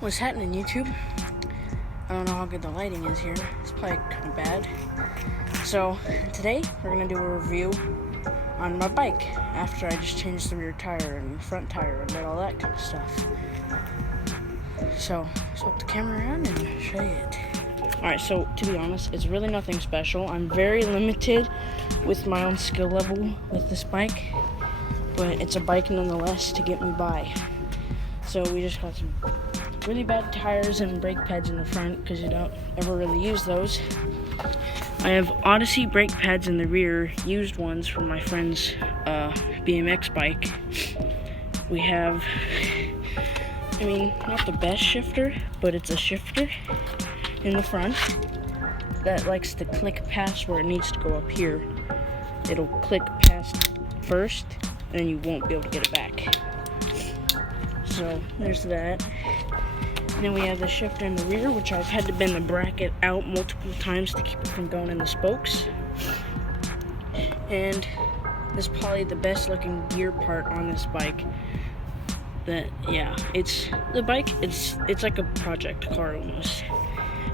What's happening, YouTube? I don't know how good the lighting is here. It's probably kind of bad. So today we're gonna do a review on my bike after I just changed the rear tire and the front tire and did all that kind of stuff. So swap the camera around and show you it. Alright, so to be honest, it's really nothing special. I'm very limited with my own skill level with this bike, but it's a bike nonetheless to get me by. So we just got some really bad tires and brake pads in the front because you don't ever really use those. I have Odyssey brake pads in the rear, used ones from my friend's BMX bike. We have, not the best shifter, but it's a shifter in the front that likes to click past where it needs to go up here. It'll click past first, and then you won't be able to get it back. So there's that. And then we have the shifter in the rear, which I've had to bend the bracket out multiple times to keep it from going in the spokes. And this is probably the best looking gear part on this bike. It's like a project car almost.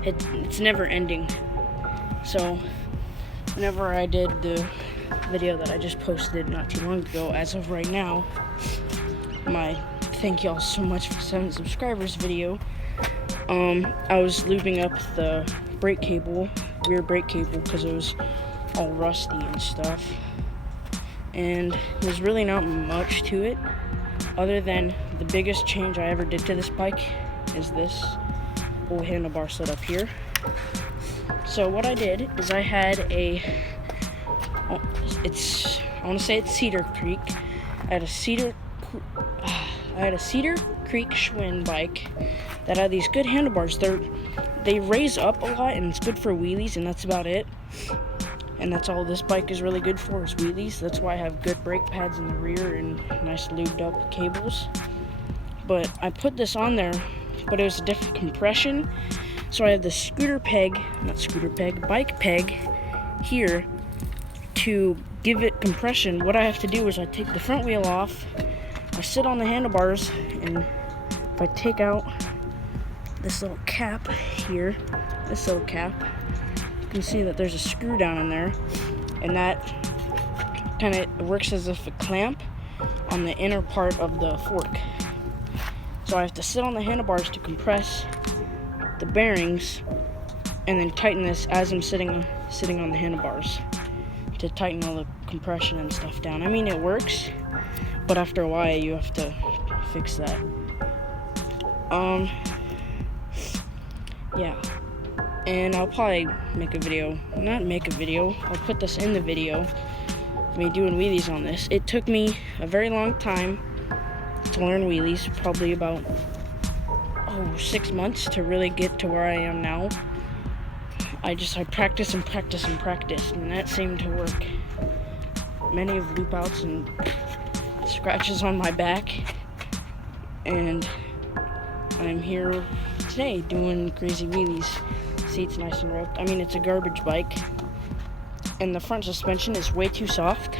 It's never ending. So whenever I did the video that I just posted not too long ago, as of right now, my thank y'all so much for 7 subscribers video, I was lubing up the brake cable, rear brake cable, because it was all rusty and stuff. And there's really not much to it, other than the biggest change I ever did to this bike is this whole handlebar set up here. So what I did is I had I want to say it's Cedar Creek. I had a Cedar Creek Schwinn bike that had these good handlebars. They raise up a lot, and it's good for wheelies, and that's about it. And that's all this bike is really good for, is wheelies. That's why I have good brake pads in the rear and nice lubed up cables. But I put this on there, but it was a different compression. So I have the bike peg here to give it compression. What I have to do is I take the front wheel off, I sit on the handlebars, and if I take out this little cap here, you can see that there's a screw down in there, and that kind of works as if a clamp on the inner part of the fork. So I have to sit on the handlebars to compress the bearings, and then tighten this as I'm sitting on the handlebars to tighten all the compression and stuff down. It works, but after a while you have to fix that. And I'll probably I'll put this in the video of me doing wheelies on this. It took me a very long time to learn wheelies, probably about 6 months to really get to where I am now. I practice, and that seemed to work. Many of loop outs and scratches on my back, and I'm here today doing crazy wheelies. Seat's nice and roped. It's a garbage bike, and the front suspension is way too soft.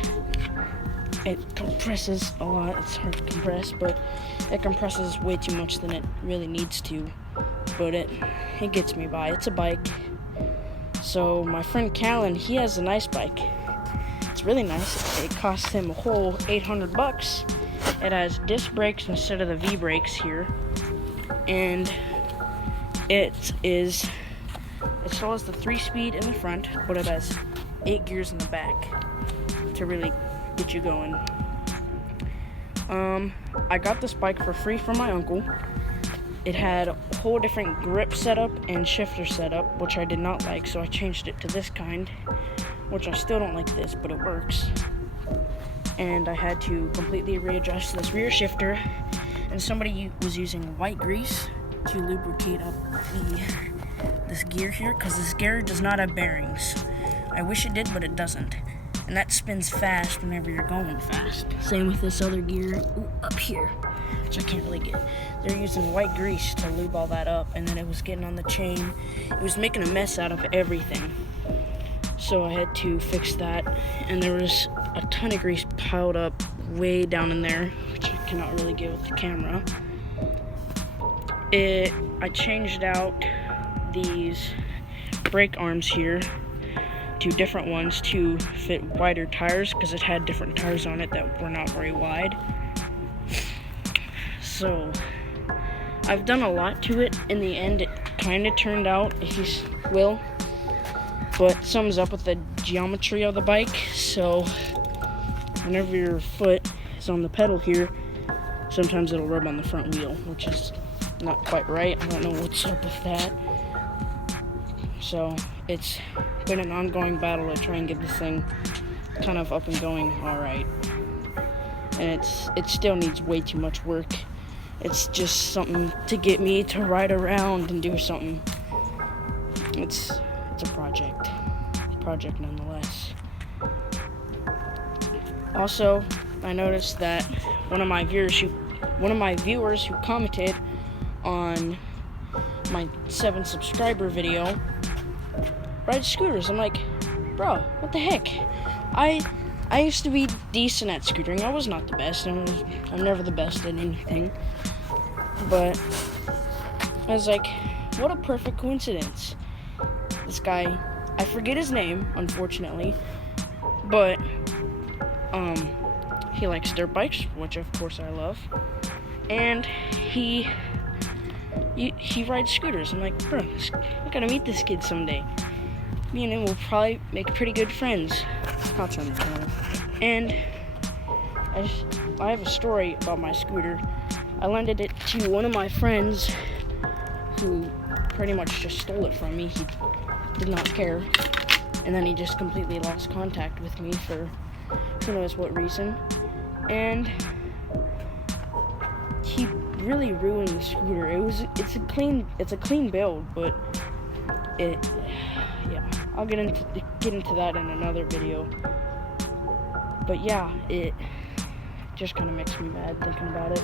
It compresses a lot. It's hard to compress, but it compresses way too much than it really needs to. But it gets me by. It's a bike. So my friend Callan, he has a nice bike. It's really nice. It cost him a whole $800. It has disc brakes instead of the V brakes here, and it still has the 3-speed in the front, but it has 8 gears in the back to really get you going. I got this bike for free from my uncle. It had a whole different grip setup and shifter setup, which I did not like, so I changed it to this kind, which I still don't like this, but it works. And I had to completely readjust this rear shifter, and somebody was using white grease to lubricate up this gear here, because this gear does not have bearings. I wish it did, but it doesn't. And that spins fast whenever you're going fast. Same with this other gear up here, which I can't really get. They're using white grease to lube all that up, and then it was getting on the chain. It was making a mess out of everything. So I had to fix that, and there was a ton of grease piled up way down in there, which I cannot really get with the camera. I changed out these brake arms here to different ones to fit wider tires because it had different tires on it that were not very wide. So I've done a lot to it. In the end, it kind of turned out, if you will, but sums up with the geometry of the bike. So whenever your foot is on the pedal here, sometimes it'll rub on the front wheel, which is not quite right. I don't know what's up with that. So it's been an ongoing battle to try and get this thing kind of up and going all right. And it still needs way too much work. It's just something to get me to ride around and do something. It's a project nonetheless. Also, I noticed that one of my viewers who commented on my 7 subscriber video rides scooters. I'm like, bro, what the heck? I used to be decent at scootering. I was not the best. I'm never the best at anything. But I was like, what a perfect coincidence. This guy, I forget his name, unfortunately, but he likes dirt bikes, which of course I love, and he rides scooters. I'm like, bro, I gotta meet this kid someday. Me and him will probably make pretty good friends. I'll turn the camera. And I have a story about my scooter. I lended it to one of my friends who pretty much just stole it from me. He did not care. And then he just completely lost contact with me for who knows what reason. And he really ruined the scooter. It's a clean build, but I'll get into that in another video. But yeah, it just kind of makes me mad thinking about it.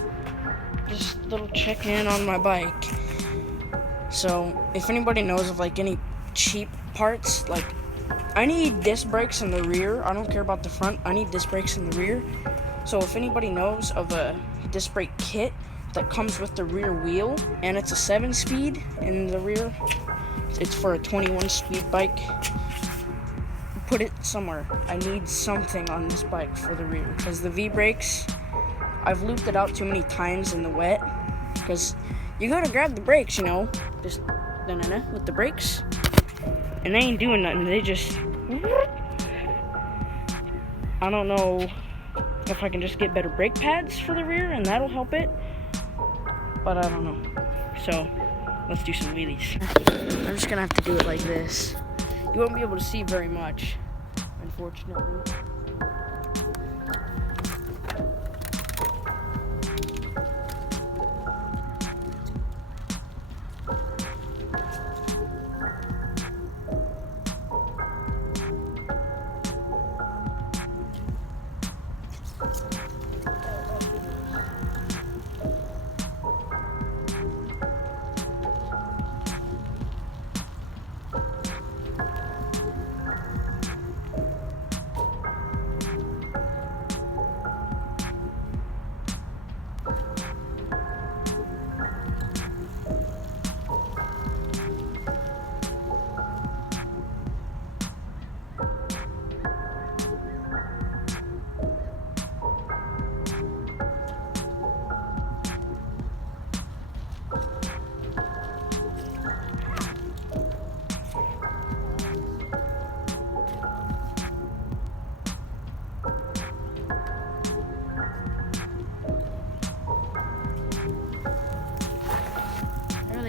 Just a little check-in on my bike. So, if anybody knows of like any cheap parts, like I need disc brakes in the rear. I don't care about the front. I need disc brakes in the rear. So if anybody knows of a disc brake kit that comes with the rear wheel and it's a 7-speed in the rear, it's for a 21-speed bike, put it somewhere. I need something on this bike for the rear because the V-brakes, I've looped it out too many times in the wet because you go to grab the brakes, just with the brakes, and they ain't doing nothing. They just, I don't know if I can just get better brake pads for the rear and that'll help it, but I don't know. So let's do some wheelies. I'm just gonna have to do it like this. You won't be able to see very much, unfortunately.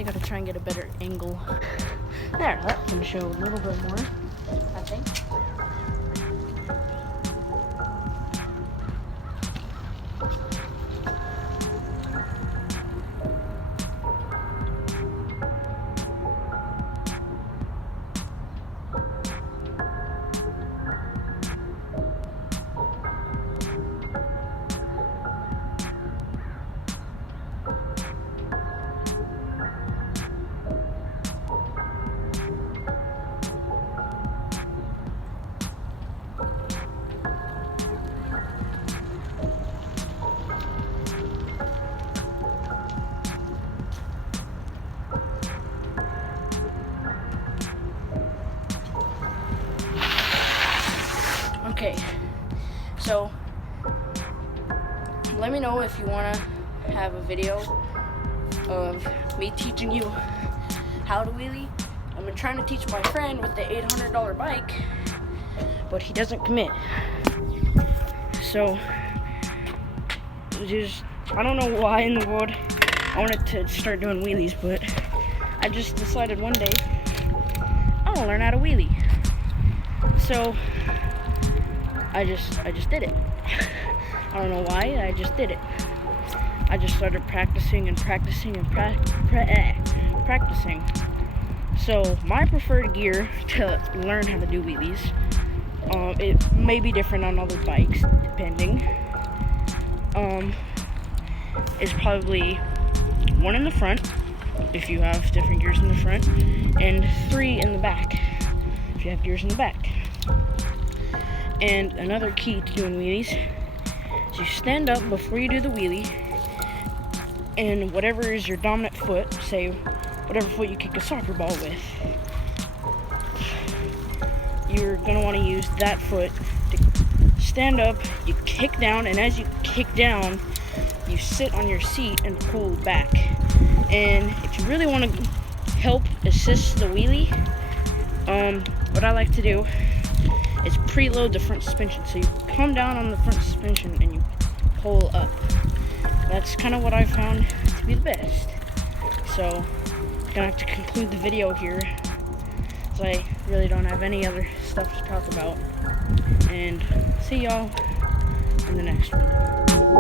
Gotta try and get a better angle. There, that can show a little bit more, I think. Okay, so let me know if you want to have a video of me teaching you how to wheelie. I've been trying to teach my friend with the $800 bike, but he doesn't commit. So, I don't know why in the world I wanted to start doing wheelies, but I just decided one day I want to learn how to wheelie. So I just did it. I don't know why, I just did it. I just started practicing and practicing and practicing. So my preferred gear to learn how to do wheelies, it may be different on other bikes, depending. Is probably 1 in the front, if you have different gears in the front, and 3 in the back, if you have gears in the back. And another key to doing wheelies is you stand up before you do the wheelie, and whatever is your dominant foot, say whatever foot you kick a soccer ball with, you're going to want to use that foot to stand up, you kick down, and as you kick down, you sit on your seat and pull back. And if you really want to help assist the wheelie, what I like to do is preload the front suspension. So you come down on the front suspension and you pull up. That's kind of what I found to be the best. So I'm gonna have to conclude the video here, as I really don't have any other stuff to talk about. And see y'all in the next one.